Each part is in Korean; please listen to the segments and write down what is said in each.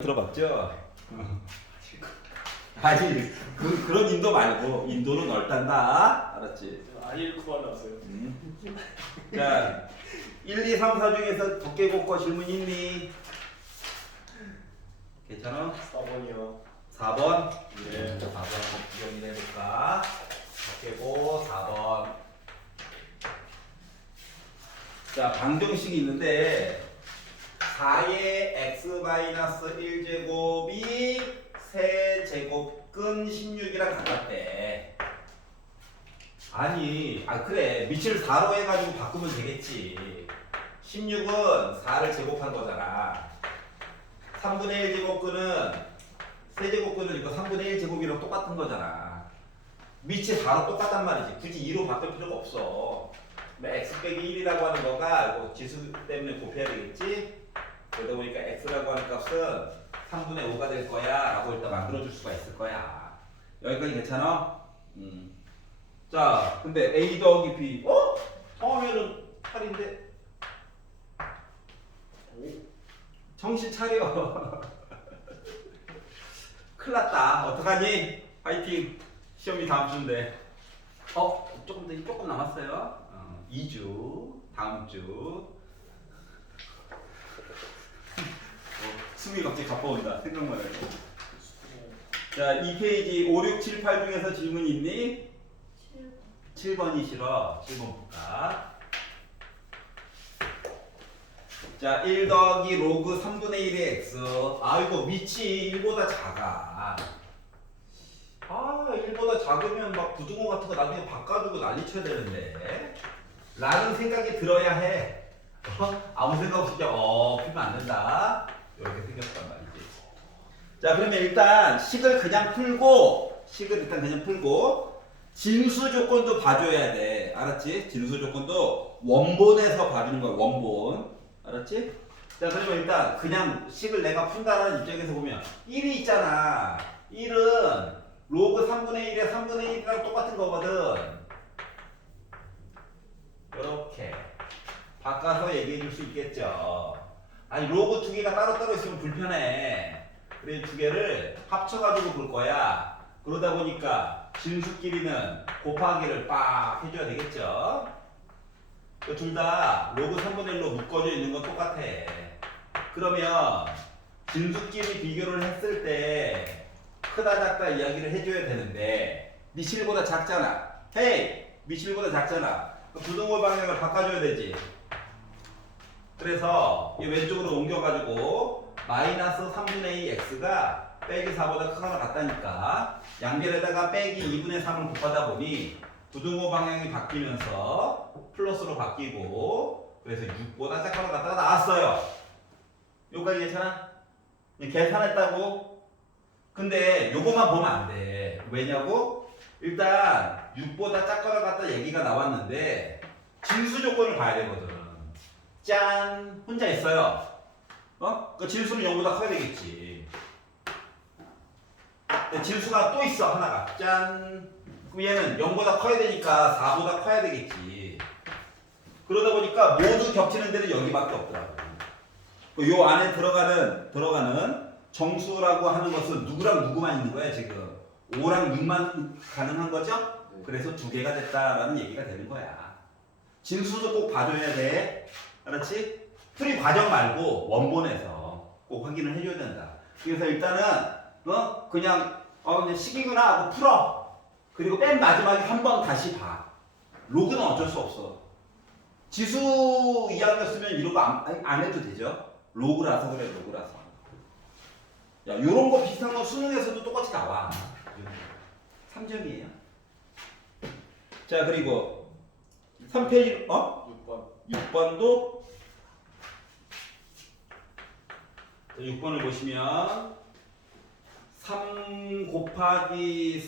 들어봤죠? 아니 그런 인도 말고 인도는 넓단다. 알았지? 아예 그만 나왔어요. 자 1, 2, 3, 4 중에서 도깨곡거 질문 있니? 괜찮아? 4번이요. 4번? 네. 4번 한번 구경을 해볼까? 도깨곡 4번. 자 방정식이 있는데 4의 x-1제곱이 세제곱근 16이랑 같았대. 아니, 그래. 밑을 4로 해가지고 바꾸면 되겠지. 16은 4를 제곱한 거잖아. 3분의 1 제곱근은 세제곱근은 이거 3분의 1 제곱이랑 똑같은 거잖아. 밑이 4로 똑같단 말이지. 굳이 2로 바꿀 필요가 없어. x 빼기 1이라고 하는 거가 이거 지수 때문에 곱해야 되겠지? 그러다 보니까 x라고 하는 값은 3분의 5가 될 거야 라고 일단 만들어줄 수가 있을 거야. 여기까지 괜찮아? 자, 근데 a 더하기 b 처음에는 8인데 정신 차려. 큰일 났다. 어떡하니? 파이팅. 시험이 다음 주인데 조금 남았어요. 2주 다음 주. 숨이 갑자기 가빠온다. 생각만 해도. 자, 이 페이지 5, 6, 7, 8 중에서 질문 있니? 7번이 싫어. 7번 볼까? 자, 1 더하기 로그 3분의 1의 x. 이거 밑이 1보다 작아. 1보다 작으면 막 부등호 같은 거 나중에 바꿔주고 난리 쳐야 되는데. 라는 생각이 들어야 해. 아무 생각 없이 그냥 풀면 안 된다. 이렇게 생겼단 말이지. 자, 그러면 일단 식을 그냥 풀고 진수 조건도 봐줘야 돼. 알았지? 진수 조건도 원본에서 봐주는 거야. 원본. 알았지? 자, 그러면 일단 그냥 식을 내가 푼다는 입장에서 보면 1이 있잖아. 1은 로그 3분의 1에 3분의 1이랑 똑같은 거거든. 이렇게 바꿔서 얘기해 줄 수 있겠죠. 아니 로그 두 개가 따로따로 있으면 불편해. 그래서 두 개를 합쳐가지고 볼 거야. 그러다 보니까 진수끼리는 곱하기를 빡 해줘야 되겠죠. 둘 다 로그 3분의 1로 묶어져 있는 건 똑같아. 그러면 진수끼리 비교를 했을 때 크다 작다 이야기를 해줘야 되는데 미실보다 작잖아. 헤이! 미실보다 작잖아. 부등호 방향을 바꿔줘야 되지. 그래서 이 왼쪽으로 옮겨가지고 마이너스 3분의 2 x가 빼기 4보다 크거나 같다니까 양변에다가 빼기 2분의 3을 곱하다 보니 부등호 방향이 바뀌면서 플러스로 바뀌고 그래서 6보다 작거나 같다가 나왔어요. 여기까지 괜찮아? 계산했다고? 근데 요거만 보면 안 돼. 왜냐고? 일단 6보다 작거나 같다 얘기가 나왔는데 진수 조건을 봐야 되거든. 짠! 혼자 있어요. 그 진수는 0보다 커야 되겠지. 근데 진수가 또 있어, 하나가. 짠! 그럼 얘는 0보다 커야 되니까 4보다 커야 되겠지. 그러다 보니까 모두 겹치는 데는 여기밖에 없더라고. 요 안에 들어가는 정수라고 하는 것은 누구랑 누구만 있는 거야, 지금. 5랑 6만 가능한 거죠? 그래서 두 개가 됐다라는 얘기가 되는 거야. 진수도 꼭 봐줘야 돼. 알았지? 풀이 과정 말고 원본에서 꼭 확인을 해줘야 된다. 그래서 일단은 그냥 이제 식이구나 하고 풀어. 그리고 맨 마지막에 한 번 다시 봐. 로그는 어쩔 수 없어. 지수 2학년이었으면 이러고 안 해도 되죠? 로그라서 그래, 로그라서. 야, 요런 거 비슷한 거 수능에서도 똑같이 나와. 3점이에요. 자, 그리고 3페이지 6번도 6번을 보시면 3 곱하기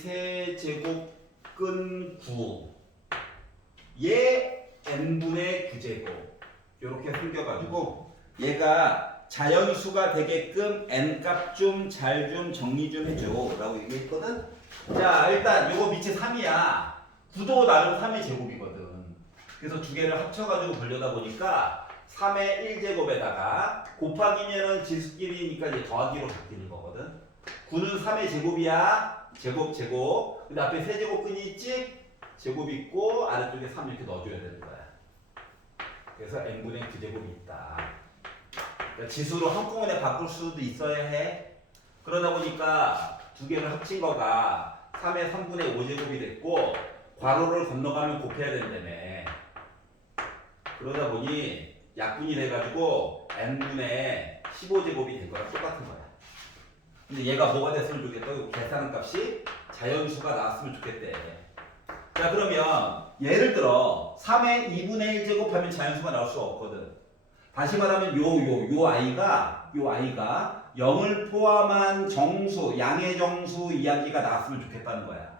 세제곱근 9 얘 n분의 9제곱 이렇게 생겨가지고 얘가 자연수가 되게끔 n값 좀 잘 좀 정리 좀 해줘 라고 얘기했거든. 자, 일단 요거 밑에 3이야 9도 나름 3의 제곱이거든. 그래서 두 개를 합쳐가지고 보려다 보니까 3의 1제곱에다가 곱하기면은 지수끼리니까 이제 더하기로 바뀌는 거거든. 9는 3의 제곱이야. 제곱. 근데 앞에 세제곱근이 있지? 제곱 있고 아래쪽에 3 이렇게 넣어줘야 되는 거야. 그래서 n분의 9제곱이 있다. 그러니까 지수로 한꺼번에 바꿀 수도 있어야 해. 그러다 보니까 두 개를 합친 거가 3의 3분의 5제곱이 됐고 괄호를 건너가면 곱해야 된다며. 그러다 보니 약분이 돼가지고 n분의 15제곱이 된 거랑 똑같은 거야. 근데 얘가 뭐가 됐으면 좋겠다고? 계산한 값이 자연수가 나왔으면 좋겠대. 자 그러면 예를 들어 3의 2분의 1제곱 하면 자연수가 나올 수가 없거든. 다시 말하면 요 아이가 0을 포함한 정수, 양의 정수 이야기가 나왔으면 좋겠다는 거야.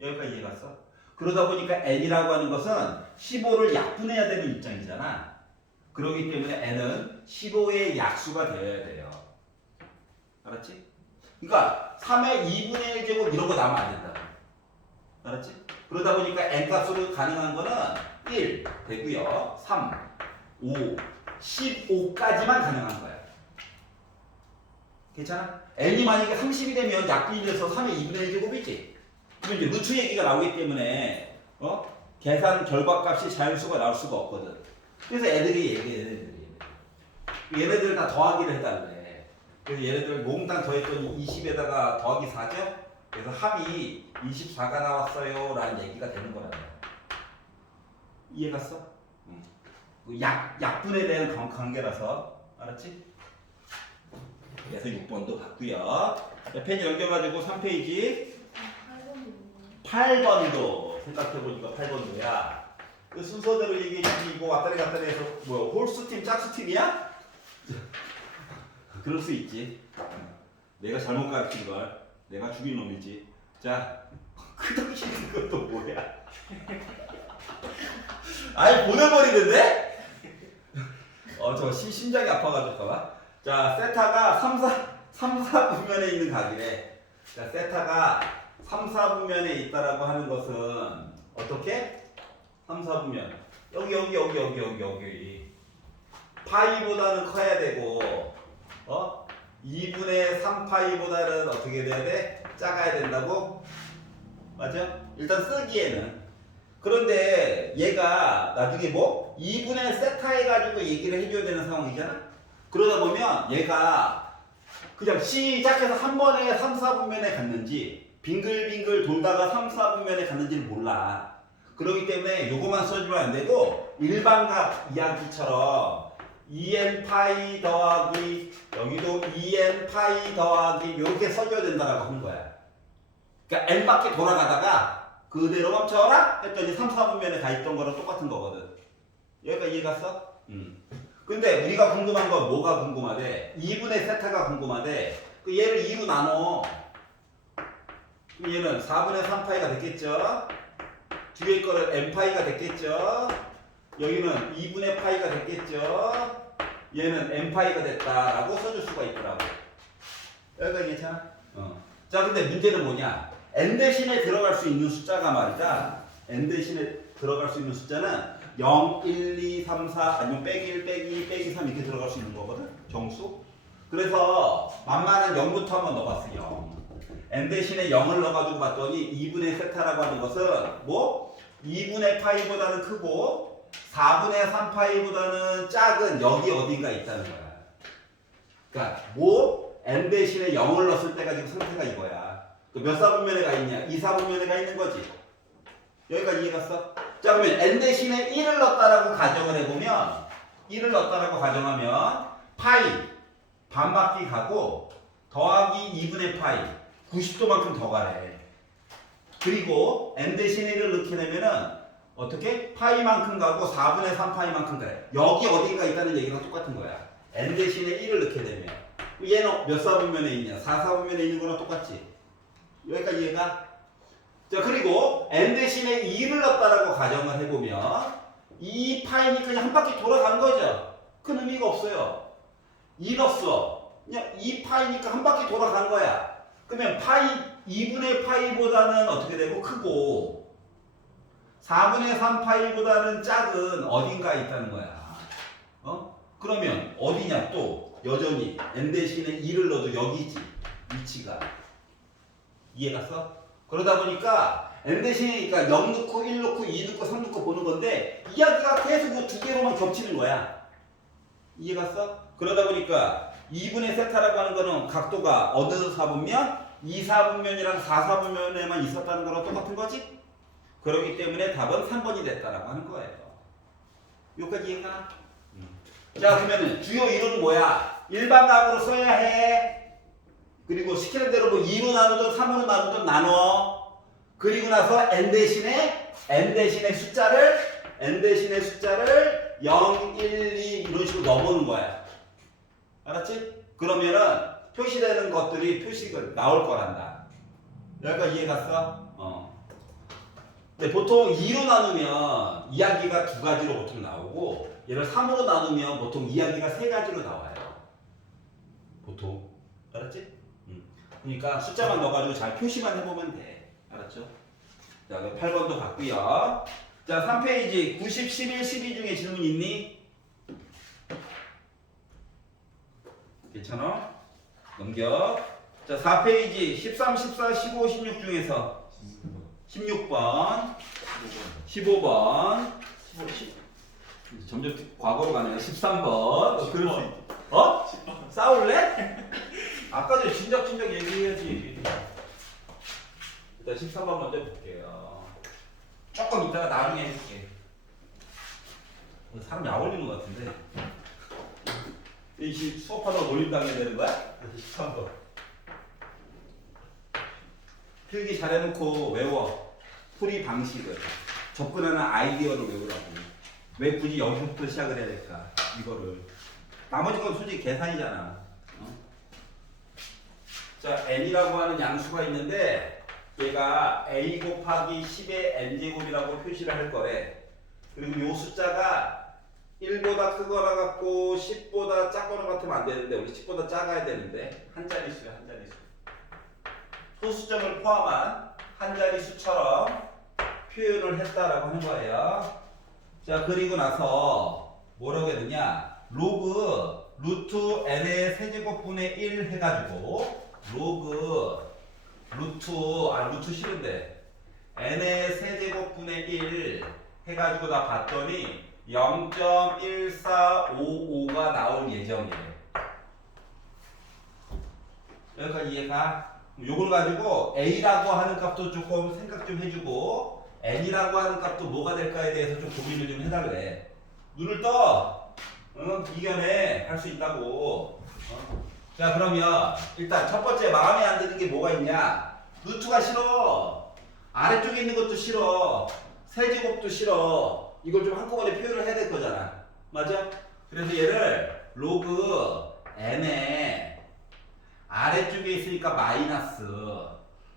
여기까지 이해 갔어? 그러다 보니까 n이라고 하는 것은 15를 약분해야 되는 입장이잖아. 그렇기 때문에 n은 15의 약수가 되어야 돼요. 알았지? 그러니까 3의 2분의 1제곱 이런 거 나오면 안 된다. 알았지? 그러다 보니까 n 값으로 가능한 거는 1 되고요. 3, 5, 15까지만 가능한 거야. 괜찮아? n이 만약에 30이 되면 약분이 돼서 3의 2분의 1제곱이지. 그럼 이제 루트 얘기가 나오기 때문에 계산 결과값이 자연수가 나올 수가 없거든. 그래서 얘네들 다 더하기를 해달래. 그래서 얘네들 몽땅 더했더니 20에다가 더하기 4죠? 그래서 합이 24가 나왔어요 라는 얘기가 되는 거란 말이야. 이해 갔어? 약분에 대한 관계라서. 알았지? 그래서 6번도 봤고요. 펜 연결가지고 3페이지 8번도 생각해보니까 8번도야. 그 순서대로 얘기해주지 이거 왔다리 해서 뭐야 홀수팀 짝수팀이야? 그럴 수 있지. 내가 잘못 가르친 걸 내가 죽인 놈이지. 자 끄덕이는 것도 뭐야? 아니 보내버리는데? 저 심장이 아파가지고 봐봐. 자 세타가 3, 4분면에 있는 각이래. 자 세타가 3, 4분면에 있다라고 하는 것은 어떻게? 3, 4분면 여기 파이보다는 커야 되고 2분의 3파이보다는 어떻게 돼야 돼? 작아야 된다고? 맞아? 일단 쓰기에는. 그런데 얘가 나중에 뭐? 2분의 세타 해가지고 얘기를 해줘야 되는 상황이잖아? 그러다 보면 얘가 그냥 시작해서 한 번에 3, 4분면에 갔는지 빙글빙글 돌다가 3, 4분면에 갔는지를 몰라. 그렇기 때문에 요거만 써주면 안 되고 일반값 이야기처럼 2n 파이 더하기 여기도 2n 파이 더하기 이렇게 써줘야 된다라고 하는 거야. 그러니까 n밖에 돌아가다가 그대로 멈춰라 했더니 3, 4분면에 가 있던 거랑 똑같은 거거든. 여기까지 이해 갔어? 근데 우리가 궁금한 건 뭐가 궁금하대? 2분의 세타가 궁금하대. 그 얘를 2로 나눠. 그럼 얘는 4분의 3파이가 됐겠죠? 뒤에 거는 n파이가 됐겠죠? 여기는 2분의 파이가 됐겠죠? 얘는 n파이가 됐다라고 써줄 수가 있더라고. 여기까지 괜찮아? 자 근데 문제는 뭐냐? n 대신에 들어갈 수 있는 숫자가 말이다. n 대신에 들어갈 수 있는 숫자는 0, 1, 2, 3, 4 아니면 빼기 1, 빼기 2, 빼기 3 이렇게 들어갈 수 있는 거거든. 정수. 그래서 만만한 0부터 한번 넣어봤어. 0. n 대신에 0을 넣어가지고 봤더니 2분의 세타라고 하는 것은 뭐? 2분의 파이보다는 크고 4분의 3파이보다는 작은 여기 어딘가 있다는 거야. 그러니까 뭐? n 대신에 0을 넣었을 때가 지금 상태가 이거야. 몇 사분면에 가 있냐? 2, 4분면에 가 있는 거지. 여기까지 이해 갔어? 자 그러면 n 대신에 1을 넣었다라고 가정을 해보면 1을 넣었다라고 가정하면 파이 반바퀴 가고 더하기 2분의 파이 90도만큼 더 가래. 그리고 n 대신에 1을 넣게 되면은 어떻게? 파이만큼 가고 4분의 3파이만큼 가래. 여기 어딘가 있다는 얘기가 똑같은 거야. n 대신에 1을 넣게 되면 얘는 몇 사분면에 있냐? 4, 4분면에 있는 거랑 똑같지. 여기까지 이해가? 자 그리고 n 대신에 2를 넣었다라고 가정을 해보면 2 파이니까 그냥 한 바퀴 돌아간 거죠. 큰 의미가 없어요. 2 넣었어. 그냥 2 파이니까 한 바퀴 돌아간 거야. 그러면 파이 2분의 파이보다는 어떻게 되고 크고 4분의 3 파이보다는 작은 어딘가에 있다는 거야. 그러면 어디냐 또 여전히 n 대신에 2를 넣어도 여기지 위치가. 이해갔어? 그러다 보니까 n 대신에 그러니까 0 넣고 1 넣고 2 넣고 3 넣고 보는 건데 이야기가 계속 이 두 개로만 겹치는 거야. 이해갔어? 그러다 보니까 2분의 세타라고 하는 거는 각도가 어느 4분면? 2 4분면이랑 4 4분면에만 있었다는 거랑 똑같은 거지? 그렇기 때문에 답은 3번이 됐다라고 하는 거예요. 여기까지 이해가? 자 그러면 주요 이론은 뭐야? 일반값으로 써야 해. 그리고 시키는 대로 뭐 2로 나누든 3으로 나누든 나눠. 그리고 나서 n 대신에 숫자를 0, 1, 2 이런 식으로 넣어보는 거야. 알았지? 그러면은 표시되는 것들이 표시가 나올 거란다. 여기까지 이해갔어? 근데 보통 2로 나누면 이야기가 두 가지로 보통 나오고 얘를 3으로 나누면 보통 이야기가 세 가지로 나와요. 보통. 알았지? 그러니까 숫자만 넣어가지고 잘 표시만 해보면 돼. 알았죠? 자, 8번도 봤고요. 자, 3페이지 90, 11, 12 중에 질문 있니? 괜찮아? 넘겨. 자, 4페이지 13, 14, 15, 16 중에서 16번, 15번, 점점 과거로 가네요. 13번. 그럴 수 있지. 어? 싸울래? 아까 전에 진작 얘기해야지. 일단 13번 먼저 볼게요. 조금 이따가 나중에 해줄게. 사람 약 올리는 것 같은데. 이 수업하다가 놀림당해야 되는 거야? 13번. 필기 잘해놓고 외워. 풀이 방식을. 접근하는 아이디어를 외우라고. 왜 굳이 여기서부터 시작을 해야 될까? 이거를. 나머지 건 솔직히 계산이잖아. 자, n이라고 하는 양수가 있는데 얘가 a 곱하기 10의 n제곱이라고 표시를 할 거래. 그리고 이 숫자가 1보다 크거나 같고 10보다 작거나 같으면 안 되는데 우리 10보다 작아야 되는데 한 자릿수야, 한 자릿수. 소수점을 포함한 한 자릿수처럼 표현을 했다라고 하는 거예요. 자, 그리고 나서 뭐라고 해야 되냐? 로그 루트 n의 세제곱분의 1 해가지고 로그 루트 싫은데 n의 세제곱분의 1 해가지고 나 봤더니 0.1455가 나올 예정이에요. 여기까지 이해가? 요걸 가지고 a라고 하는 값도 조금 생각 좀 해주고 n이라고 하는 값도 뭐가 될까에 대해서 좀 고민을 좀 해달래. 눈을 떠! 이겨내! 할 수 있다고. 자, 그러면 일단 첫 번째 마음에 안 드는 게 뭐가 있냐? 루트가 싫어. 아래쪽에 있는 것도 싫어. 세제곱도 싫어. 이걸 좀 한꺼번에 표현을 해야 될 거잖아. 맞아? 그래서 얘를 로그 n에 아래쪽에 있으니까 마이너스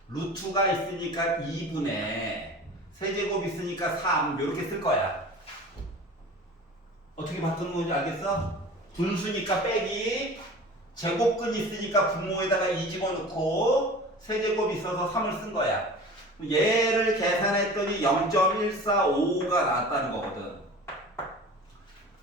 루트가 있으니까 2분의 세제곱 있으니까 3 이렇게 쓸 거야. 어떻게 바꾸는 건지 알겠어? 분수니까 빼기 제곱근 있으니까 분모에다가 2 집어넣고 세제곱 있어서 3을 쓴 거야. 얘를 계산했더니 0.1455가 나왔다는 거거든.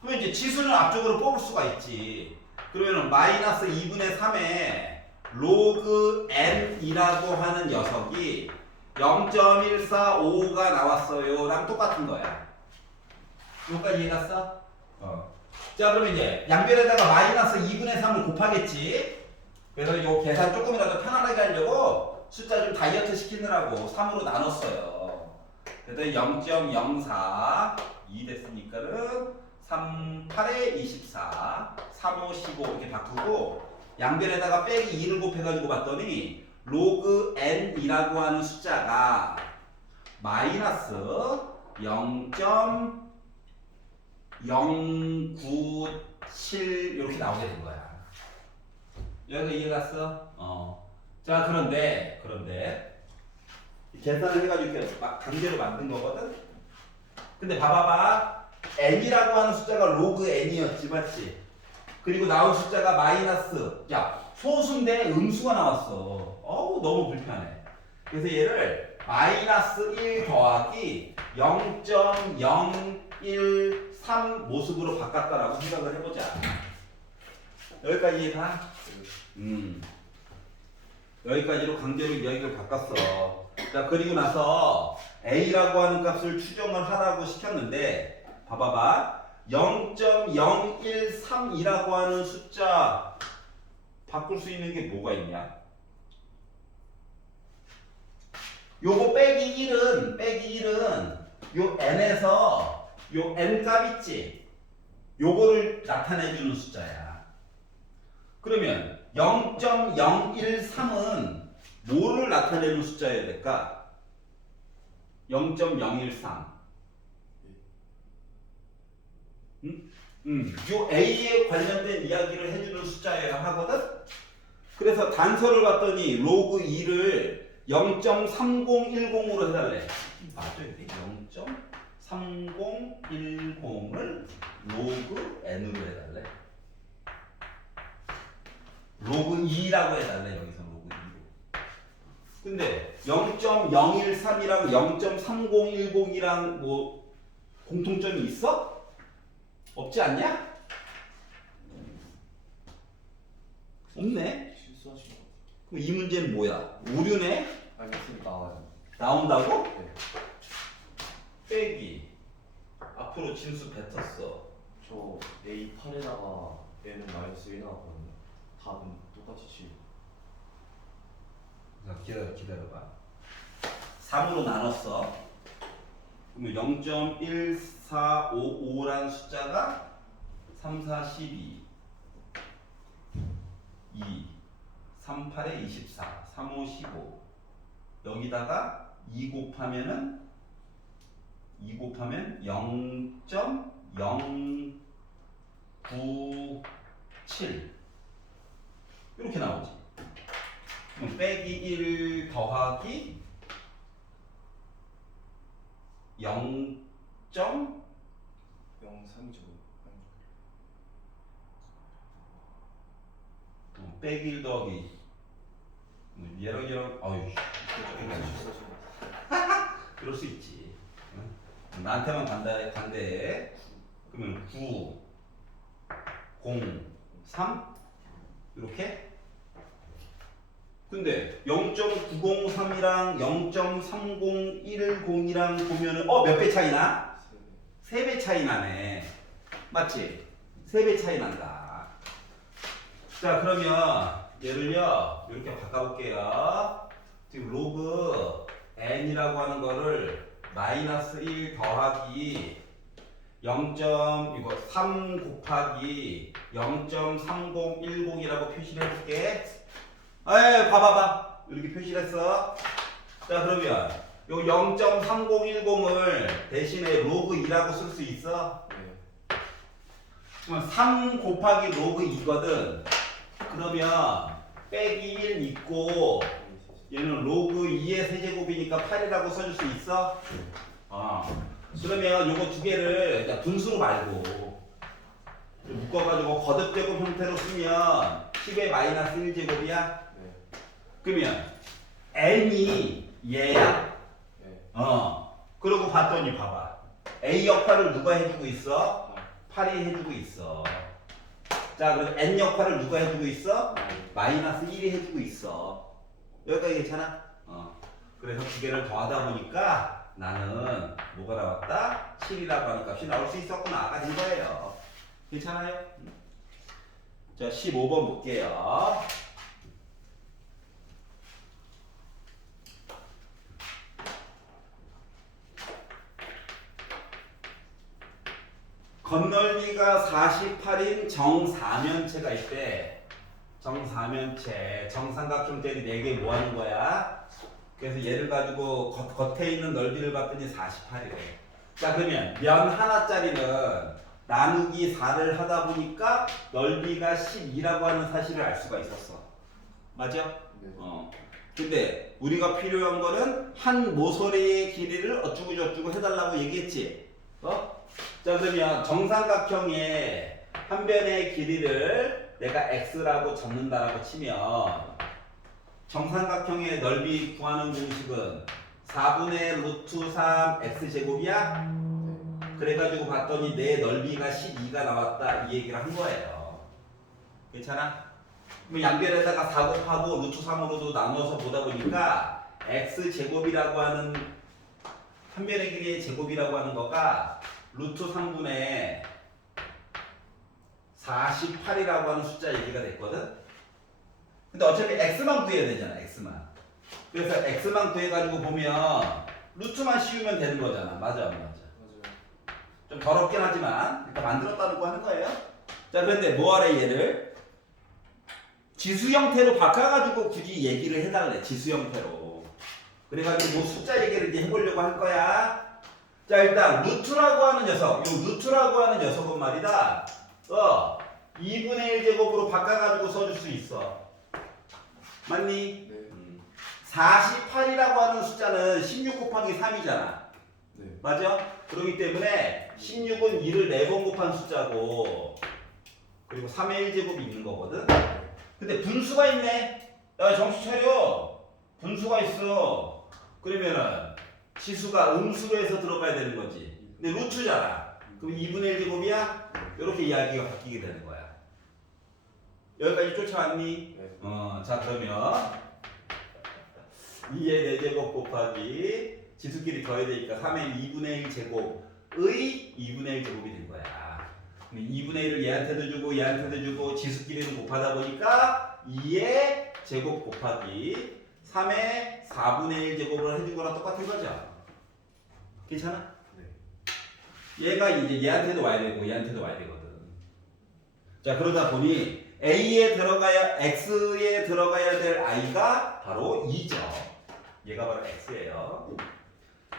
그럼 이제 지수는 앞쪽으로 뽑을 수가 있지. 그러면 마이너스 2분의 3에 로그 n이라고 하는 녀석이 0.145가 나왔어요 랑 똑같은 거야. 여기까지 이해갔어? 자, 그러면 이제 양변에다가 마이너스 2분의 3을 곱하겠지. 그래서 이 계산 조금이라도 편안하게 하려고 숫자 좀 다이어트 시키느라고 3으로 나눴어요. 그래서 0.04 2 됐으니까는 3, 8에 24, 3, 5, 15 이렇게 바꾸고 양변에다가 빼기 2를 곱해가지고 봤더니 로그 n이라고 하는 숫자가 마이너스 0.097 이렇게 나오게 된 거야. 여기 이해 갔어? 자, 그런데 계산을 해가지고 이렇게 막 강제로 만든 거거든. 근데 봐봐봐. n이라고 하는 숫자가 로그 n이었지, 맞지? 그리고 나온 숫자가 마이너스. 야, 소수인데 음수가 나왔어. 어우, 너무 불편해. 그래서 얘를 마이너스 1 더하기 0.014 3 모습으로 바꿨다라고 생각을 해보자. 여기까지 이해가? 여기까지로 강제로 이야기를 바꿨어. 자, 그리고 나서 A라고 하는 값을 추정을 하라고 시켰는데, 봐봐봐. 0.0132라고 하는 숫자 바꿀 수 있는 게 뭐가 있냐? 요거 빼기 1은 요 n에서 요 n 값 있지? 요거를 나타내주는 숫자야. 그러면 0.013은 뭐를 나타내는 숫자여야 될까? 0.013. 요 A에 관련된 이야기를 해주는 숫자여야 하거든? 그래서 단서를 봤더니 로그 2를 0.3010으로 해달래. 맞아요. 0.3010을 로그 n으로 해달래. 로그 2라고 해달래. 여기서 로그 2로. 근데 0.013이랑 0.3010이랑 뭐 공통점이 있어? 없지 않냐? 없네. 실수하신 것 같아요. 그럼 이 문제는 뭐야? 오류네? 알겠습니다. 나온다고? 네. 빼기. 앞으로 진수 뱉었어. 저 A8에다가 N은 -1 나왔거든요. 답은 똑같이 7. 자, 기다려봐. 3으로 나눴어. 그러면 0.1455라는 숫자가 3, 4, 12 2 3, 8에 24 3, 5, 15 여기다가 2 곱하면 0.097 이렇게 나오지. 그럼 빼기 1 더하기 0. 0.3이죠. 빼기 1 더하기 얘랑 어휴 실수하신 것 같아요. 그럴 수 있지. 응? 나한테만 간대. 그러면 9 0 3 이렇게. 근데 0.903이랑 0.3010이랑 보면은 몇 배 차이 나? 3배 차이 나네. 맞지? 3배 차이 난다. 자, 그러면 얘를요 이렇게 바꿔볼게요. 지금 로그 n이라고 하는 거를 -1 더하기 3 곱하기 0.3010이라고 표시를 해줄게. 봐봐봐. 이렇게 표시를 했어. 자, 그러면 요 0.3010을 대신에 로그 2라고 쓸 수 있어? 네. 그러면 3 곱하기 로그 2거든. 그러면 빼기 1 있고 얘는 로그 2의 세제곱이니까 8이라고 써줄 수 있어? 그러면 요거 두 개를 분수로 말고 묶어가지고 거듭제곱 형태로 쓰면 10의 -1제곱이야? 네. 그러면 n이 얘야? 네. 그러고 봤더니 봐봐. A 역할을 누가 해주고 있어? 8이 해주고 있어. 자, 그래서 n 역할을 누가 해주고 있어? -1이 해주고 있어. 여기까지 괜찮아? 그래서 두 개를 더하다 보니까 나는 뭐가 나왔다? 7이라고 하는 값이 나올 수 있었구나가 된 거예요. 괜찮아요? 자, 15번 볼게요. 건널비가 48인 정사면체가 있대. 정사면체, 정삼각형짜리 4개 뭐 하는 거야? 그래서 얘를 가지고 겉에 있는 넓이를 봤더니 48이래. 자, 그러면 면 하나짜리는 나누기 4를 하다 보니까 넓이가 12라고 하는 사실을 알 수가 있었어. 맞아? 네. 근데 우리가 필요한 거는 한 모서리의 길이를 어쩌고저쩌고 해달라고 얘기했지. 자, 그러면 정삼각형의 한 변의 길이를 내가 x라고 적는다라고 치면 정삼각형의 넓이 구하는 공식은 4분의 루트 3 x제곱이야? 그래가지고 봤더니 내 넓이가 12가 나왔다 이 얘기를 한 거예요. 괜찮아? 그럼 양변에다가 4 곱하고 루트 3으로도 나눠서 보다 보니까 x제곱이라고 하는 한 변의 길이의 제곱이라고 하는 거가 루트 3분의 48이라고 하는 숫자 얘기가 됐거든? 근데 어차피 x만 구해야 되잖아, x만. 그래서 x만 구해가지고 보면 루트만 씌우면 되는 거잖아. 맞아, 안 맞아? 맞아요. 좀 더럽긴 하지만 일단 만들었다는 거 하는 거예요. 자, 그런데 뭐하래 얘를? 지수 형태로 바꿔가지고 굳이 얘기를 해달래. 지수 형태로. 그래가지고 뭐 숫자 얘기를 이제 해보려고 할 거야. 자, 일단 루트라고 하는 녀석, 요 루트라고 하는 녀석은 말이다. 2분의 1 제곱으로 바꿔가지고 써줄 수 있어. 맞니? 네. 48이라고 하는 숫자는 16 곱하기 3이잖아. 네. 맞아? 그렇기 때문에 16은 2를 4번 곱한 숫자고 그리고 3의 1제곱이 있는 거거든? 근데 분수가 있네. 야, 정신 차려. 분수가 있어. 그러면은 지수가 음수로 해서 들어가야 되는 거지. 근데 루트잖아. 그럼 2분의 1제곱이야? 이렇게 이야기가 바뀌게 되는 거야. 여기까지 쫓아왔니? 네. 자, 그러면 2의 4제곱 곱하기 지수끼리 더해야 되니까 3의 2분의 1제곱의 2분의 1제곱이 된 거야. 2분의 1을 얘한테도 주고 얘한테도 주고 지수끼리는 곱하다 보니까 2의 제곱 곱하기 3의 4분의 1제곱을 해준 거랑 똑같은 거죠. 괜찮아? 네. 얘가 이제 얘한테도 와야 되고 얘한테도 와야 되거든. 자, 그러다 보니 A에 들어가야 X에 들어가야 될 I가 바로 2죠. 얘가 바로 X예요.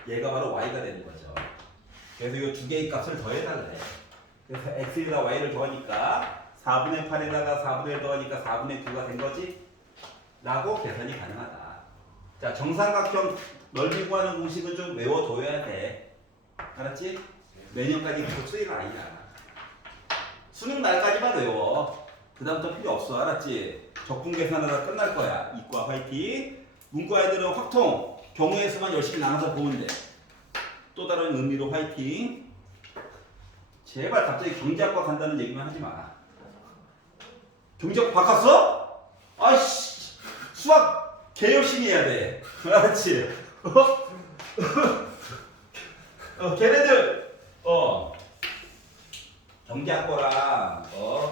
얘가 바로 Y가 되는 거죠. 그래서 이 두 개의 값을 더해달래. 그래서 X에다 Y를 더하니까 4분의 8에다가 4분의 1 더하니까 4분의 9가 된 거지? 라고 계산이 가능하다. 자, 정삼각형 넓이 구하는 공식은 좀 외워둬야 돼. 알았지? 내년까지 계속 쓰이는 아니야. 수능 날까지만 외워. 그 다음부터 필요 없어. 알았지? 적분 계산하다 끝날 거야. 이과 화이팅. 문과 애들은 확통. 경우의 수만 열심히 나눠서 보면 돼. 또 다른 의미로 화이팅. 제발 갑자기 경제학과 간다는 얘기만 하지 마. 경제학 바꿨어? 아이씨. 수학 개 열심히 해야 돼. 알았지? 걔네들 경제학과랑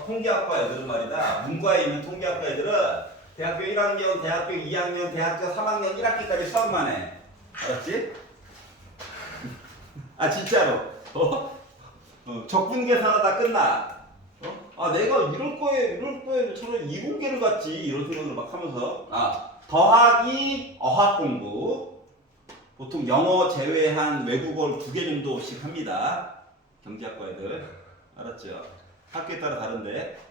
통계학과 애들은 말이다. 문과에 있는 통계학과 애들은 대학교 1학년, 대학교 2학년, 대학교 3학년 1학기까지 수학만 해. 알았지? 아, 진짜로. 적분 계산하다 끝나. 내가 이럴 거에 차라리 이공계를 갔지. 이런 생각을 막 하면서. 더하기 어학 공부. 보통 영어 제외한 외국어 2개 정도씩 합니다. 경제학과 애들. 알았죠? 학교에 따라 다른데.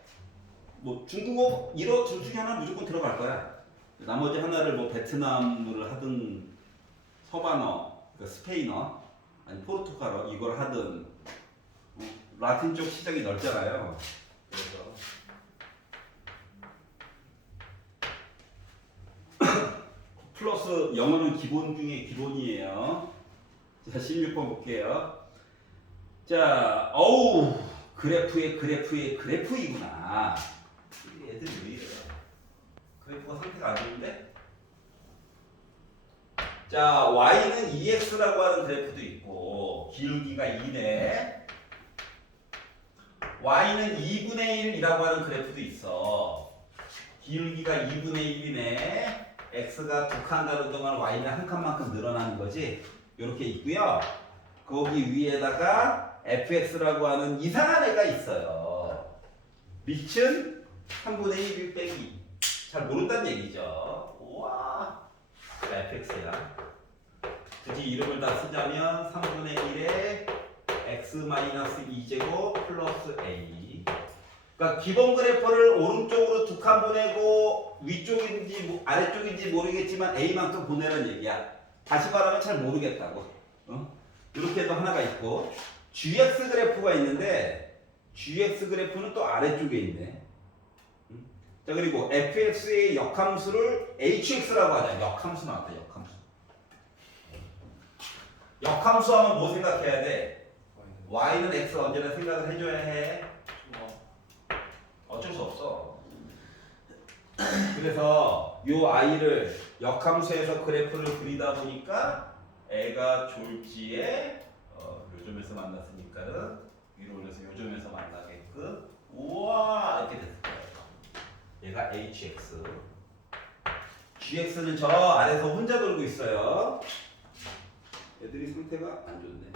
뭐 중국어 1어 둘 중에 하나 무조건 들어갈 거야. 나머지 하나를 뭐 베트남어를 하든 서반어, 그러니까 스페인어, 아니 포르투갈어 이걸 하든 라틴 쪽 시장이 넓잖아요. 그래서 플러스 영어는 기본 중에 기본이에요. 자, 16번 볼게요. 자, 그래프이구나. 애들이 왜 이래? 그래프가 상태가 안 좋은데? 자, y는 2x라고 하는 그래프도 있고 기울기가 2네. y는 2분의 1이라고 하는 그래프도 있어. 기울기가 2분의 1이네. x가 2칸 가는 동안 y는 한 칸만큼 늘어나는 거지. 이렇게 있고요. 거기 위에다가 fx라고 하는 이상한 애가 있어요. 밑은 3분의 1 빼기. 잘 모른다는 얘기죠. 우와. fx야. 굳이 이름을 다 쓰자면 3분의 1에 x-2제곱 플러스 a. 그러니까 기본 그래프를 오른쪽으로 2칸 보내고 위쪽인지 아래쪽인지 모르겠지만 a만큼 보내라는 얘기야. 다시 말하면 잘 모르겠다고. 이렇게도 하나가 있고 gx 그래프가 있는데 gx 그래프는 또 아래쪽에 있네. 자, 그리고 fx의 역함수를 hx라고 하자. 역함수 나왔다. 역함수. 역함수 하면 뭐 생각해야 돼? y는 x 언제나 생각을 해줘야 해. 좋아. 어쩔 수 없어. 그래서 요 i를 역함수에서 그래프를 그리다 보니까 애가 졸지에 요점에서 만났으니까는 위로 올려서 요점에서 만나게끔 우와 이렇게 됐을 거예요. 얘가 hx, gx는 저 아래서 혼자 돌고 있어요. 애들이 상태가 안 좋네.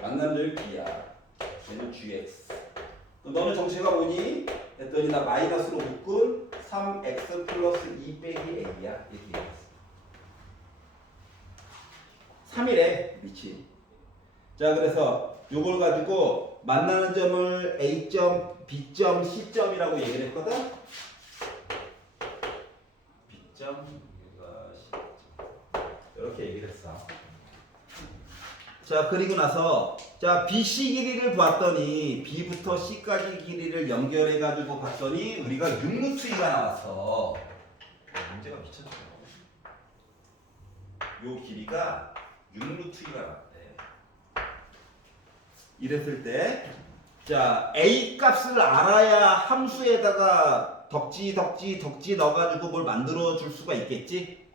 만남점이 b야. 얘는 gx. 너는 정체가 뭐니? 했더니 나 마이너스로 묶은 3x 플러스 2 빼기 a야. 이렇게 얘기했어. 3이래 미치. 자 그래서 요걸 가지고 만나는 점을 a점, b점, c점이라고 얘기를 했거든. b점, 여기가 c점. 이렇게 얘기를 했어. 자 그리고 나서 자 BC 길이를 봤더니 B부터 C까지 길이를 연결해 가지고 봤더니 우리가 6루트2가 나왔어. 문제가 미쳤죠. 요 길이가 6루트2가 나왔대. 이랬을 때 자 A 값을 알아야 함수에다가 덕지 넣어가지고 뭘 만들어 줄 수가 있겠지.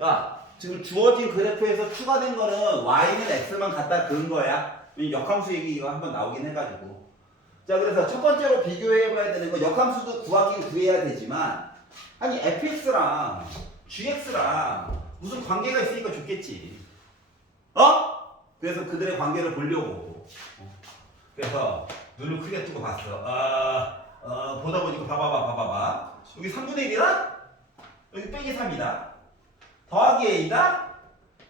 야 지금 주어진 그래프에서 추가된 거는 y는 x만 갖다 그은 거야. 역함수 얘기가 한번 나오긴 해가지고. 자 그래서 첫 번째로 비교해봐야 되는 거 역함수도 구하긴 구해야 되지만 아니 fx랑 gx랑 무슨 관계가 있으니까 좋겠지. 그래서 그들의 관계를 보려고. 그래서 눈을 크게 뜨고 봤어. 보다 보니까 봐봐봐. 여기 3분의 1이라? 여기 빼기 3이다. 더하기 a다?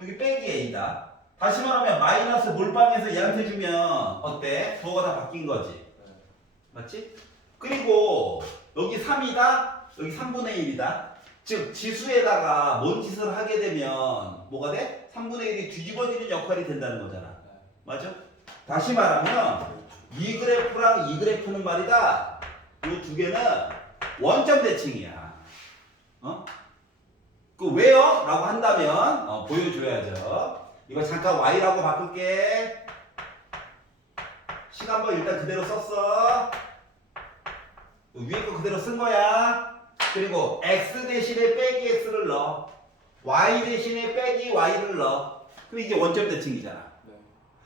여기 빼기 a다. 다시 말하면 마이너스 몰빵해서 얘한테 주면 어때? 부호가 다 바뀐 거지. 맞지? 그리고 여기 3이다? 여기 3분의 1이다. 즉 지수에다가 뭔 짓을 하게 되면 뭐가 돼? 3분의 1이 뒤집어지는 역할이 된다는 거잖아. 맞아? 다시 말하면 이 그래프랑 이 그래프는 말이다. 이 두 개는 원점 대칭이야. 그 왜요? 라고 한다면 보여줘야죠. 이거 잠깐 y라고 바꿀게. 시간번 일단 그대로 썼어. 위에 거 그대로 쓴 거야. 그리고 x 대신에 빼기 x를 넣어. y 대신에 빼기 y를 넣어. 그럼 이게 원점 대칭이잖아.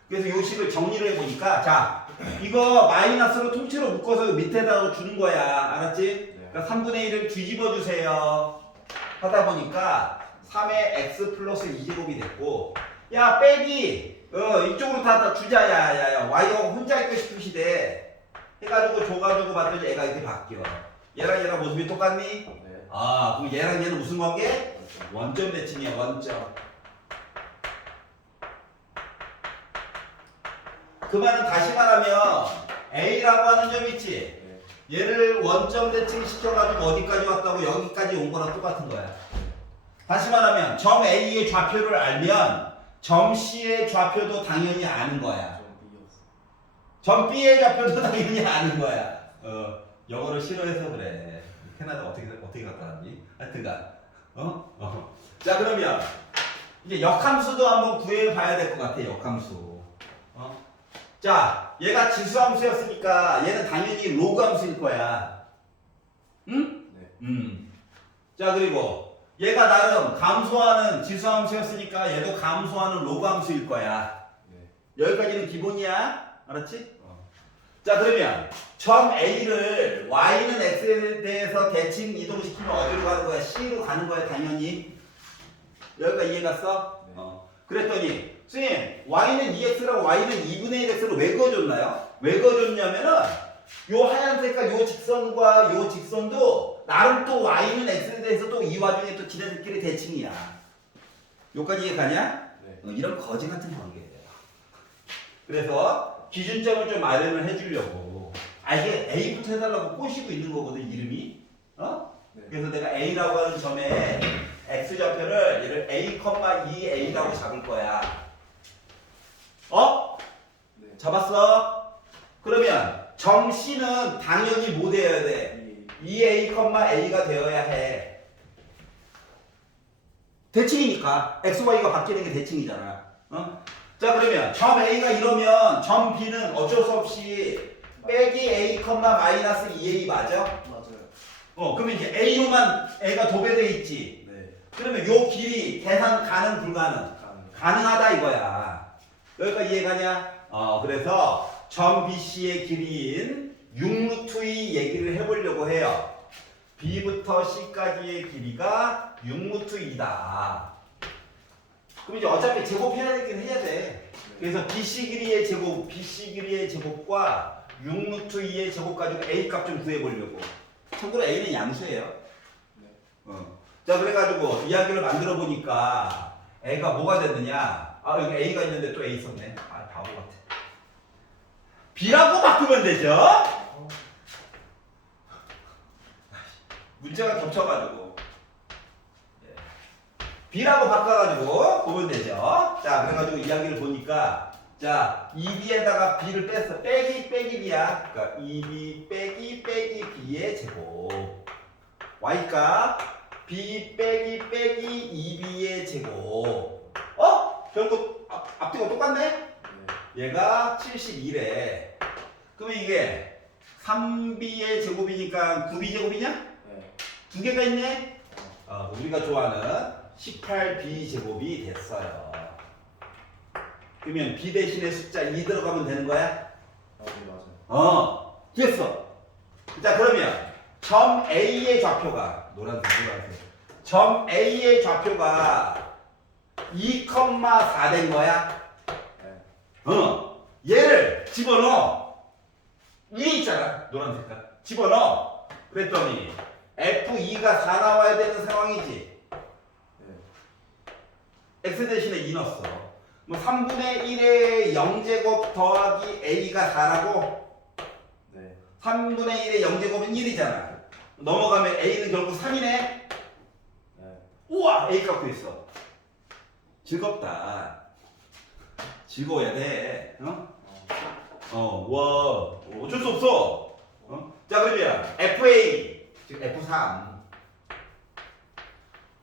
그래서 요 식을 정리를 해보니까 자 이거 마이너스로 통째로 묶어서 밑에다가 주는 거야. 알았지? 그러니까 3분의 1을 뒤집어 주세요. 하다 보니까 3의 x 플러스 2제곱이 됐고 야 빼기 이쪽으로 다 주자. 야야야 y가 혼자 있고 싶으시대 해가지고 줘가지고 봤더니 얘가 이렇게 바뀌어. 얘랑 모습이 똑같니? 네. 그럼 얘랑 얘는 무슨 관계? 원점 대칭이야. 원점. 그 말은 다시 말하면 A라고 하는 점이 있지. 얘를 원점 대칭 시켜가지고 어디까지 왔다고 여기까지 온 거랑 똑같은 거야. 다시 말하면 점 A의 좌표를 알면 점 C의 좌표도 당연히 아는 거야. 점 B의 좌표도 당연히 아는 거야. 영어를 싫어해서 그래. 캐나다 어떻게 갔다 왔니? 하여튼간. 자 그러면 이제 역함수도 한번 구해봐야 될 것 같아. 역함수. 자, 얘가 지수함수였으니까 얘는 당연히 로그함수일 거야. 응? 네. 자, 그리고 얘가 나름 감소하는 지수함수였으니까 얘도 감소하는 로그함수일 거야. 네. 여기까지는 기본이야. 알았지? 자, 그러면 점 A를 Y는 X에 대해서 대칭 이동시키면 어디로 가는 거야? C로 가는 거야, 당연히. 여기까지 이해 갔어? 네. 그랬더니 선생님 y는 2x라고 y는 2분의 1x로 왜 그어줬나요? 왜 그어줬냐면은 요 하얀 색깔 요 직선과 요 직선도 나름 또 y는 x에 대해서 또 이 와중에 또 지네들끼리 대칭이야. 요까지 이해 가냐? 네. 이런 거지 같은 관계예요. 그래서 기준점을 좀 마련을 해주려고 이게 a부터 해달라고 꼬시고 있는 거거든 이름이. 네. 그래서 내가 a라고 하는 점에 x좌표를 얘를 a, 2a라고 잡을 거야. 네. 잡았어? 그러면 점 C는 당연히 뭐 되어야 돼? 2a, a가 되어야 해. 대칭이니까 x, y가 바뀌는 게 대칭이잖아. 자 그러면 점 A가 이러면 점 B는 어쩔 수 없이 빼기 A, 마이너스 2A 맞아? 맞아요. 그러면 이제 A로만 A가 도배돼 있지. 네. 그러면 요 길이 계산 가능 불가능? 가능하다 이거야. 여기까지 이해가냐? 그래서 점 BC의 길이인 6루트 2 얘기를 해보려고 해요. B부터 C까지의 길이가 6루트 2다. 그럼 이제 어차피 제곱해야 되긴 해야 돼. 그래서 BC 길이의 제곱, BC 길이의 제곱과 6루트 2의 제곱 가지고 A 값 좀 구해보려고. 참고로 A는 양수예요. 네. 자 그래가지고 이야기를 만들어 보니까 A가 뭐가 됐느냐? 여기 A가 있는데 또 A 있었네. 바보 같아. B라고 바꾸면 되죠? 문제가 겹쳐가지고 B라고 바꿔가지고 보면 되죠. 자 그래가지고 이야기를 보니까 자 2B에다가 B를 뺐어. 빼기 B야. 그러니까 2B 빼기 B의 제곱. Y가 B 빼기 2B의 제곱. 결국 앞뒤가 똑같네? 얘가 71에. 그러면 이게 3B의 제곱이니까 9B 제곱이냐? 네. 두 개가 있네? 우리가 좋아하는 18B 제곱이 됐어요. 그러면 B 대신에 숫자 2 들어가면 되는 거야? 네, 맞아요. 됐어. 자 그러면 점 A의 좌표가 노란색. 점 A의 좌표가 2,4 된 거야? 네. 얘를 집어넣어. 위에 있잖아. 노란 색깔. 집어넣어. 그랬더니 F2가 4 나와야 되는 상황이지. 네. X 대신에 2 넣었어. 뭐 3분의 1의 0제곱 더하기 A가 4라고? 네. 3분의 1의 0제곱은 1이잖아. 넘어가면 A는 결국 3이네? 네. 우와! A 값도 있어. 즐겁다. 즐거워야 돼. 와. 어쩔 수 없어. 자, 그러면 FA, 즉 F3.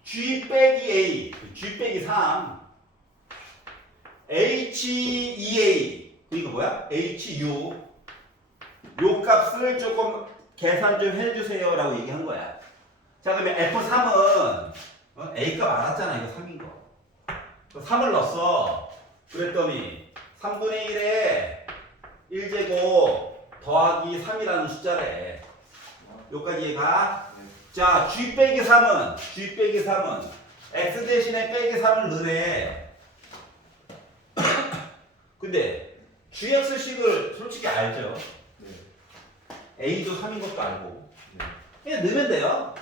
G 빼기 A, G 빼기 3. HEA, 그러니까 뭐야? HU. 요 값을 조금 계산 좀 해주세요 라고 얘기한 거야. 자 그러면 F3은 A 값 알았잖아. 이거 3인 거. 3을 넣었어. 그랬더니 3분의 1에 1제곱 더하기 3이라는 숫자래. 여기까지 이해가? 네. 자 G 빼기 3은 X 대신에 빼기 3을 넣으래. 근데 GX식을 솔직히 알죠? 네. A도 3인 것도 알고 네. 그냥 넣으면 돼요.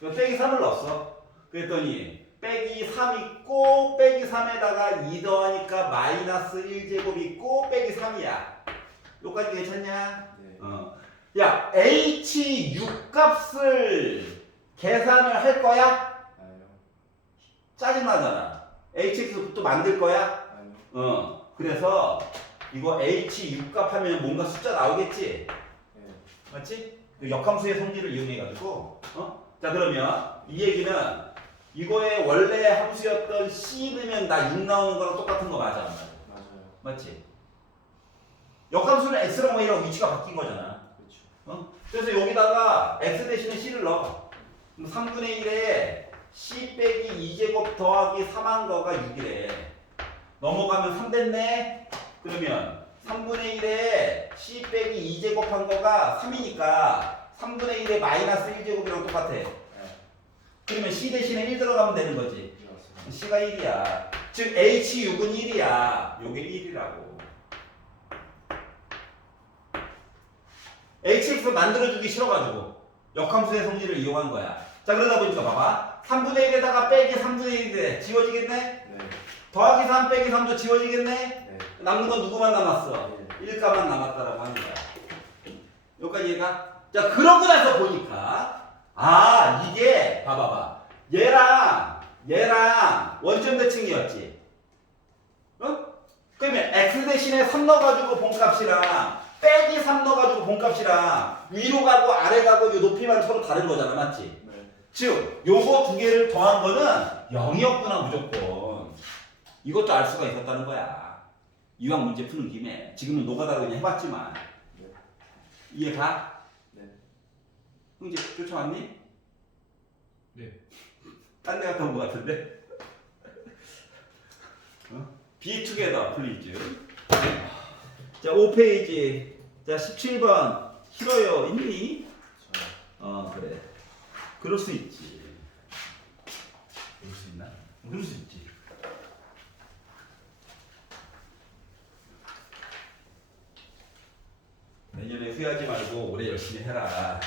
빼기 3을 넣었어. 그랬더니 빼기 3 있고 빼기 3에다가 2 더하니까 마이너스 1제곱 있고 빼기 3이야. 여기까지 괜찮냐? 네. 야 H6 값을 계산을 할 거야? 아니요. 짜증나잖아. HX부터 만들 거야? 아니요. 그래서 이거 H6 값 하면 뭔가 숫자 나오겠지? 네. 맞지? 그 역함수의 성질을 이용해가지고 자 그러면 이 얘기는 이거의 원래 함수였던 C 넣으면 나 6 나오는 거랑 똑같은 거 맞아? 안 맞아? 맞아요. 맞지? 역함수는 X랑 Y랑 위치가 바뀐 거잖아. 그렇죠. 그래서 여기다가 X 대신에 C를 넣어. 그럼 3분의 1에 C 빼기 2제곱 더하기 3한 거가 6이래. 넘어가면 3 됐네? 그러면 3분의 1에 C 빼기 2제곱 한 거가 3이니까 3분의 1에 마이너스 1제곱이랑 똑같아. 네. 그러면 C 대신에 1 들어가면 되는 거지. 네, 맞습니다. C가 1이야. 즉 H6은 1이야. 요게 1이라고. HX 만들어주기 싫어가지고 역함수의 성질을 이용한 거야. 자 그러다 보니까 봐봐. 3분의 1에다가 빼기 3분의 1에 지워지겠네? 네. 더하기 3 빼기 3도 지워지겠네? 네. 남는 건 누구만 남았어? 네. 1가만 남았다라고 하는 거야. 여기까지 이해가? 자 그러고 나서 보니까 이게 봐봐봐. 얘랑 원점 대칭이었지. 그러면 x 대신에 3 넣어가지고 본값이랑 빼기 3 넣어가지고 본값이랑 위로 가고 아래 가고 이 높이만 서로 다른 거잖아. 맞지? 네. 즉 요거 두 개를 더한 거는 0이었구나 무조건. 이것도 알 수가 있었다는 거야. 이왕 문제 푸는 김에 지금은 노가다로 그냥 해봤지만 네. 이해가? 네. 형제 쫓아왔니? 네. 딴 데 갔다 온 것 같은데? Be together, please. 자, 5페이지. 자, 17번. 싫어요. 있니? 그래. 그럴 수 있지. 그럴 수 있나? 그럴 수 있지. 내년에 후회하지 말고 올해 열심히 해라.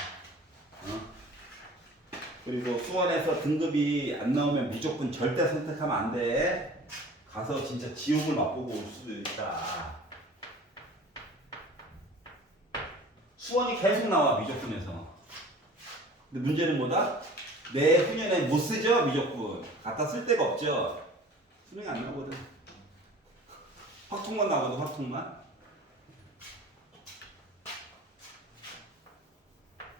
그리고 수원에서 등급이 안 나오면 무조건 절대 선택하면 안 돼. 가서 진짜 지옥을 맛보고 올 수도 있다. 수원이 계속 나와 미적분에서. 근데 문제는 뭐다? 내후년에 못 쓰죠 미적분. 갖다 쓸 데가 없죠. 수능이 안 나오거든. 확통만 나오거든 확통만.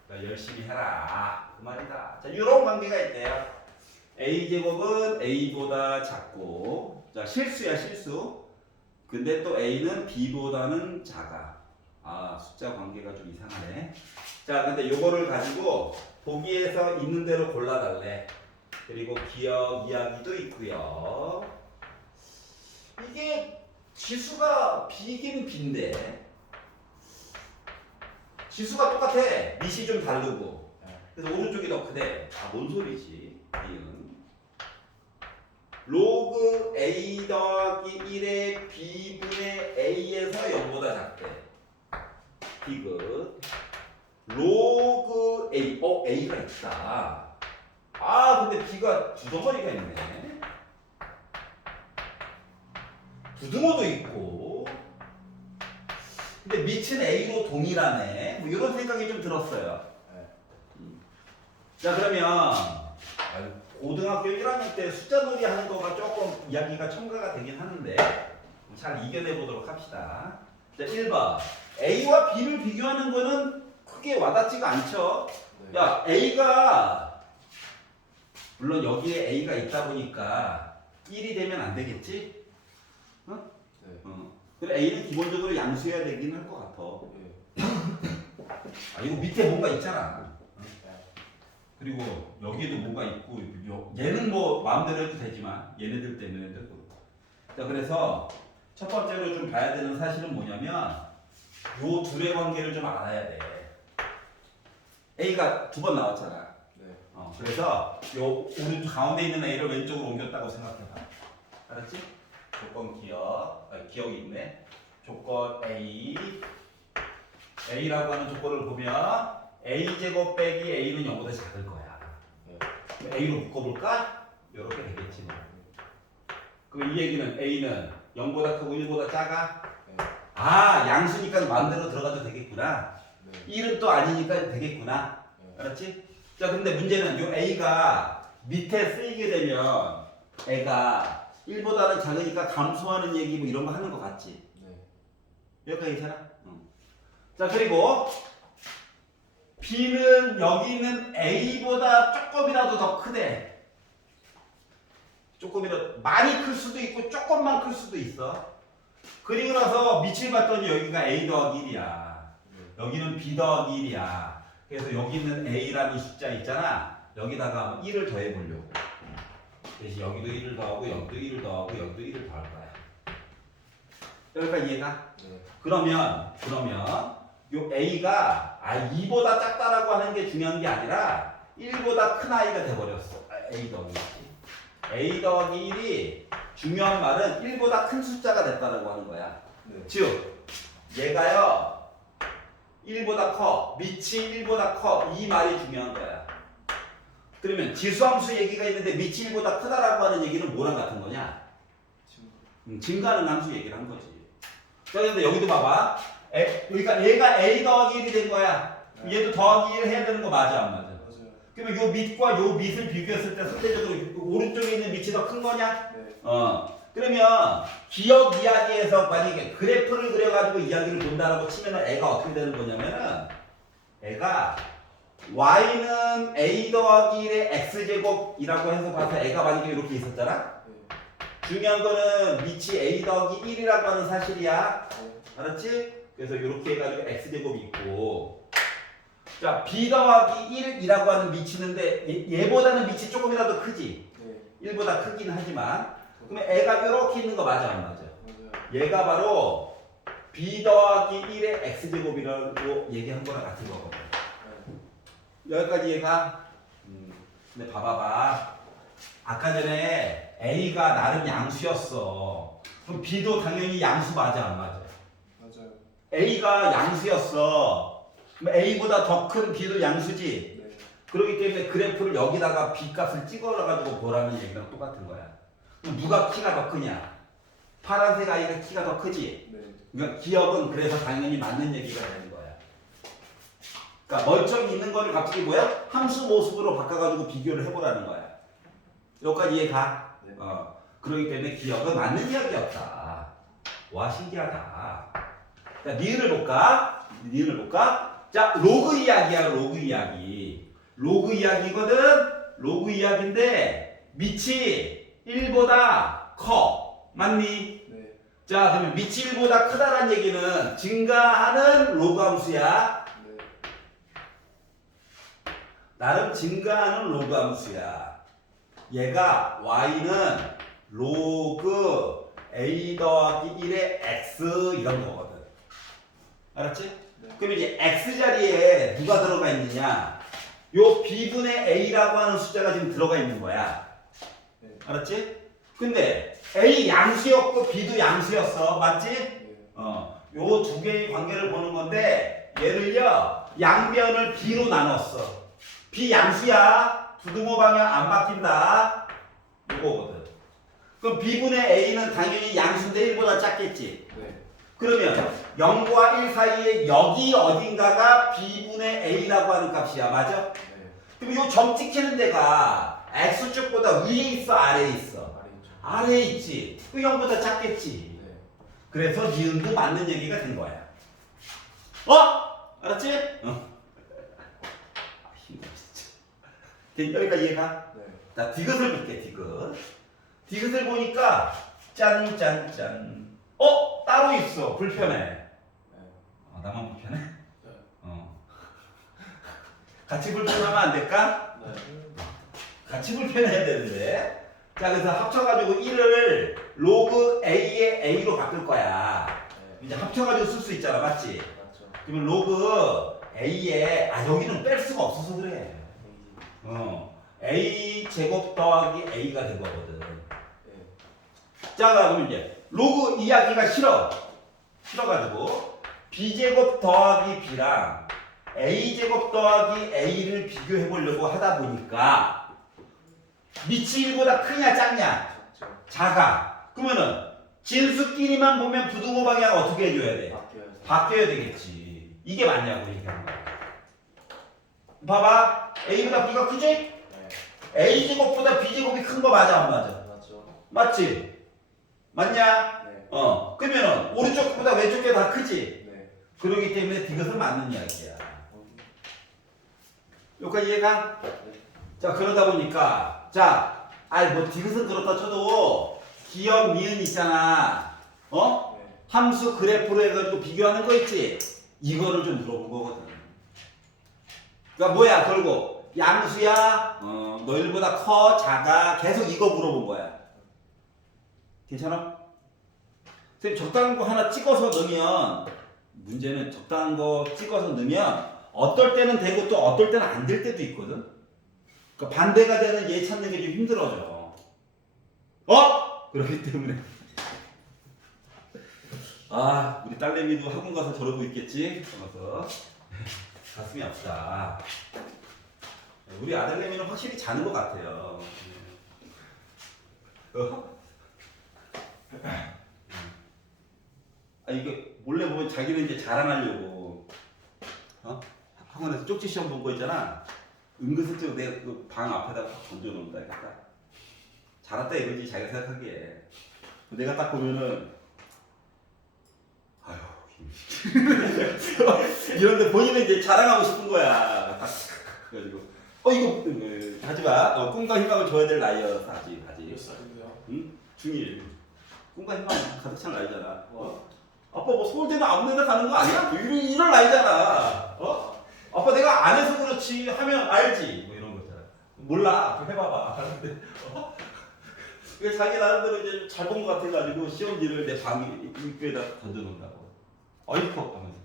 자, 열심히 해라 그 말이다. 자, 이런 관계가 있대요. A제곱은 A보다 작고, 자 실수야 실수. 근데 또 A는 B보다는 작아. 아 숫자 관계가 좀 이상하네. 자 근데 요거를 가지고 보기에서 있는 대로 골라달래. 그리고 기억 이야기도 있고요. 이게 지수가 B긴 B인데 지수가 똑같아. 밑이 좀 다르고. 그래서 오른쪽이 더 크대. 아, 뭔 소리지? B는 로그 A 더하기 1의 B분의 A에서 0보다 작대. B급 로그 A. A가 있다. 아, 근데 B가 두 덩어리가 있네. 부등호도 있고. 근데 밑은 A로 동일하네. 뭐 이런 생각이 좀 들었어요. 자 그러면 고등학교 1학년 때 숫자 놀이 하는 거가 조금 이야기가 첨가가 되긴 하는데 잘 이겨내 보도록 합시다. 자 1번 A와 B를 비교하는 거는 크게 와닿지가 않죠. 네. 야 A가 물론 여기에 A가 있다 보니까 1이 되면 안 되겠지? 네. 그럼 A는 기본적으로 양수해야 되긴 할 것 같아. 네. 아 이거 밑에 뭔가 있잖아. 그리고 여기에도 뭔가 있고 얘는 뭐 마음대로 해도 되지만 얘네들 때문에 해도 그렇고. 자 그래서 첫 번째로 좀 봐야 되는 사실은 뭐냐면 요 둘의 관계를 좀 알아야 돼. A가 두 번 나왔잖아. 네. 그래서 요 오른쪽 가운데 있는 A를 왼쪽으로 옮겼다고 생각해봐. 알았지? 조건 기억, 기억이 있네. 조건 A라고 하는 조건을 보면 A제곱 빼기 A는 0보다 작을 거야. 네. A로 묶어볼까? 이렇게 되겠지 뭐. 그럼 이 얘기는 A는 0보다 크고 1보다 작아? 네. 아 양수니까 마음대로 들어가도 되겠구나. 네. 1은 또 아니니까 되겠구나. 네. 알았지? 자 근데 문제는 요 A가 밑에 쓰이게 되면 애가 1보다는 작으니까 감소하는 얘기 뭐 이런 거 하는 거 같지? 네. 여기까지 괜찮아? 응. 자 그리고 B는 여기 있는 A보다 조금이라도 더 크대. 조금이라도 많이 클 수도 있고 조금만 클 수도 있어. 그리고 나서 밑을 봤더니 여기가 A 더하기 1이야. 네. 여기는 B 더하기 1이야. 그래서 여기 있는 A라는 숫자 있잖아. 여기다가 1을 더해보려고. 대신 여기도 1을 더하고 여기도 1을 더하고 여기도 1을 더할 거야. 여기까지 이해가? 네. 그러면 요 A가 2보다 작다라고 하는 게 중요한 게 아니라 1보다 큰 아이가 돼버렸어. A 더하기 1이. A 더하기 1이 중요한 말은 1보다 큰 숫자가 됐다라고 하는 거야. 네. 즉 얘가요 1보다 커, 밑이 1보다 커. 이 말이 중요한 거야. 그러면 지수함수 얘기가 있는데 밑이 1보다 크다라고 하는 얘기는 뭐랑 같은 거냐? 증가하는 함수 얘기를 한 거지. 자, 근데 여기도 봐봐. 그러니까 얘가 A 더하기 1이 된 거야. 네. 얘도 더하기 1을 해야 되는 거 맞아, 안 맞아? 맞아요. 그러면 요 밑과 요 밑을 비교했을 때 상대적으로 오른쪽에 있는 밑이 더 큰 거냐? 네. 그러면 기억 이야기에서 만약에 그래프를 그려가지고 이야기를 본다라고 치면은 애가 어떻게 되는 거냐면은 애가 y는 a 더하기 1의 x제곱이라고 해서 봐서 애가 만약에 이렇게 있었잖아? 네. 중요한 거는 밑이 a 더하기 1이라고 하는 사실이야. 네. 알았지? 그래서 이렇게 해가지고 x제곱이 있고, 자 b 더하기 1이라고 하는 미치는데 얘보다는 밑이 조금이라도 크지. 네. 1보다 크긴 하지만, 그러면 애가 이렇게 있는 거 맞아 안 맞아? 맞아요. 얘가 바로 b 더하기 1의 x제곱이라고 얘기한 거랑 같은 거거든. 네. 여기까지 얘가. 근데 봐봐봐. 아까 전에 a가 나름 양수였어. 그럼 b도 당연히 양수 맞아 안 맞아? 맞아요. a가 양수였어. 그럼 a보다 더 큰 b도 양수지. 네. 그렇기 때문에 그래프를 여기다가 b 값을 찍어가지고 보라는 얘기랑 똑같은 거야. 그럼 누가 키가 더 크냐? 파란색 아이가 키가 더 크지. 네. 그러니까 기억은 그래서 당연히 맞는 얘기가 되는 거야. 그러니까 멀쩡히 있는 거를 갑자기 뭐야? 함수 모습으로 바꿔가지고 비교를 해보라는 거야. 여기까지 이해가? 네. 그렇기 때문에 기억은 맞는 이야기였다. 와 신기하다. 자, 니은을 볼까? 니은을 볼까? 자, 로그 이야기야, 로그 이야기. 로그 이야기거든? 로그 이야기인데 밑이 1보다 커. 맞니? 네. 자, 그러면 밑이 1보다 크다는 얘기는 증가하는 로그 함수야. 네. 나름 증가하는 로그 함수야. 얘가 y는 로그 a 더하기 1의 x 이런 거거든. 알았지? 네. 그럼 이제 x 자리에 누가 들어가 있느냐? 요 b분의 a라고 하는 숫자가 지금 들어가 있는 거야. 네. 알았지? 근데 a 양수였고 b도 양수였어. 맞지? 네. 요 두 개의 관계를 보는 건데 얘를요 양변을 b로 나눴어. b 양수야. 부등호 방향 안 바뀐다. 이거거든. 그럼 b분의 a는 당연히 양수인데 1보다 작겠지. 네. 그러면 0과 1 사이에 여기 어딘가가 b분의 a라고 하는 값이야. 맞아? 네. 그럼 요 점 찍히는 데가 x축보다 위에 있어? 아래에 있어? 아래죠. 아래에 있지. 그 0보다 작겠지. 네. 그래서 니은도 맞는 얘기가 된 거야. 알았지? 아, 힘들어 진짜. 여기까지 이해가? 네. 자, 디귿을 볼게, 디귿. 디귿을 보니까 짠. 따로 있어. 불편해. 네. 나만 불편해? 네. 같이 불편하면 안 될까? 네. 같이 불편해야 되는데. 자, 그래서 합쳐가지고 1을 로그 a의 a로 바꿀 거야. 네. 이제 합쳐가지고 쓸 수 있잖아, 맞지? 맞죠. 그러면 로그 a에 여기는 뺄 수가 없어서 그래. a 제곱 더하기 a가 된 거거든. 네. 자, 그러면 이제 로그 이야기가 싫어가지고 b 제곱 더하기 b랑 a 제곱 더하기 a를 비교해 보려고 하다 보니까 밑이 1보다 크냐 작냐? 작죠. 작아. 그러면은 진수끼리만 보면 부등호 방향 어떻게 해줘야 돼? 바뀌어요. 바뀌어야 되겠지. 이게 맞냐고 얘기하는 거야. 봐봐. a보다 b가 크지? 네. a 제곱보다 b 제곱이 큰 거 맞아 안 맞아? 맞죠. 맞지? 맞냐? 네. 그러면은 오른쪽 보다 왼쪽 게 다 크지? 네. 그러기 때문에 디귿은 맞는 이야기야. 여기까지 이해가? 네. 자, 그러다 보니까 뭐 디귿은 그렇다 쳐도 기억 니은 있잖아. 네. 함수 그래프로 해가지고 비교하는 거 있지? 이거를 좀 물어본 거거든. 그러니까 뭐야, 결국 양수야? 너희들보다 커, 작아? 계속 이거 물어본 거야. 괜찮아? 선생님 적당한 거 하나 찍어서 넣으면 문제는 적당한 거 찍어서 넣으면 어떨 때는 되고 또 어떨 때는 안 될 때도 있거든. 그러니까 반대가 되는 얘 찾는 게 좀 힘들어져. 그렇기 때문에 우리 딸내미도 학원 가서 저러고 있겠지? 그러면서 가슴이 아프다. 우리 아들내미는 확실히 자는 것 같아요. 이게 몰래 보면 자기는 이제 자랑하려고 학원에서 쪽지 시험 본 거 있잖아. 은근슬쩍 내가 그 방 앞에다가 확 던져놓는다 이랬다. 잘했다 이거지 자기가 생각하기에. 내가 딱 보면은 아유 이런데 본인은 이제 자랑하고 싶은 거야. 그래가지고 이거 하지마. 꿈과 희망을 줘야 될 나이였어 아직. 몇 살인데요? 응? 중1 꿈과 희망 가득 찬 나이잖아. 아빠 뭐 서울대는 아무 데나 가는 거 아니야? 뭐 이런 나이잖아. 아빠 내가 안 해서 그렇지 하면 알지. 뭐 이런 거 있잖아. 몰라. 그거 해봐봐. 그게 자기 나름대로 이제 잘 본 것 같아가지고 시험지를 내 방 입구에다 던져놓는다고. 어이퍼 하면서.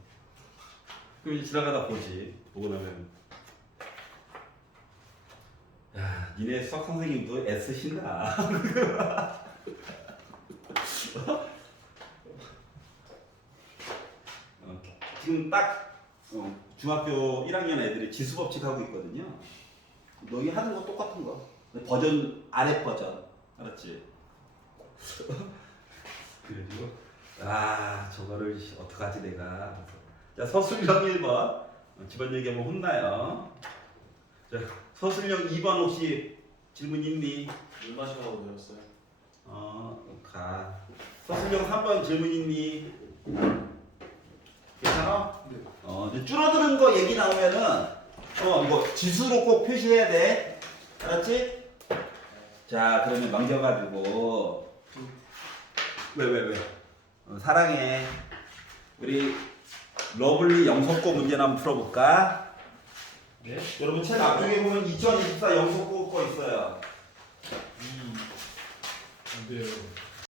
그럼 이제 지나가다 보지. 보고 나면 야, 니네 수학 선생님도 애쓰신다. 지금 딱 중학교 1학년 애들이 지수법칙 하고 있거든요. 너희 하는 거 똑같은 거. 버전 아래 버전. 알았지? 그래가지고 저거를 어떡하지 내가. 자, 서술형 1번. 집안 얘기하면 혼나요. 자, 서술형 2번 혹시 질문 있니? 물 마시라고 내렸어요. 가. 서술형 3번 질문 있니? 괜찮아? 네. 이제 줄어드는 거 얘기 나오면은 이거 지수로 꼭 표시해야 돼. 알았지? 자, 그러면 넘겨가지고 왜? 사랑해. 우리 러블리 영속고 문제 한번 풀어볼까? 네. 여러분 책 앞쪽에 보면 2024 영속고 거 있어요. 안 돼요.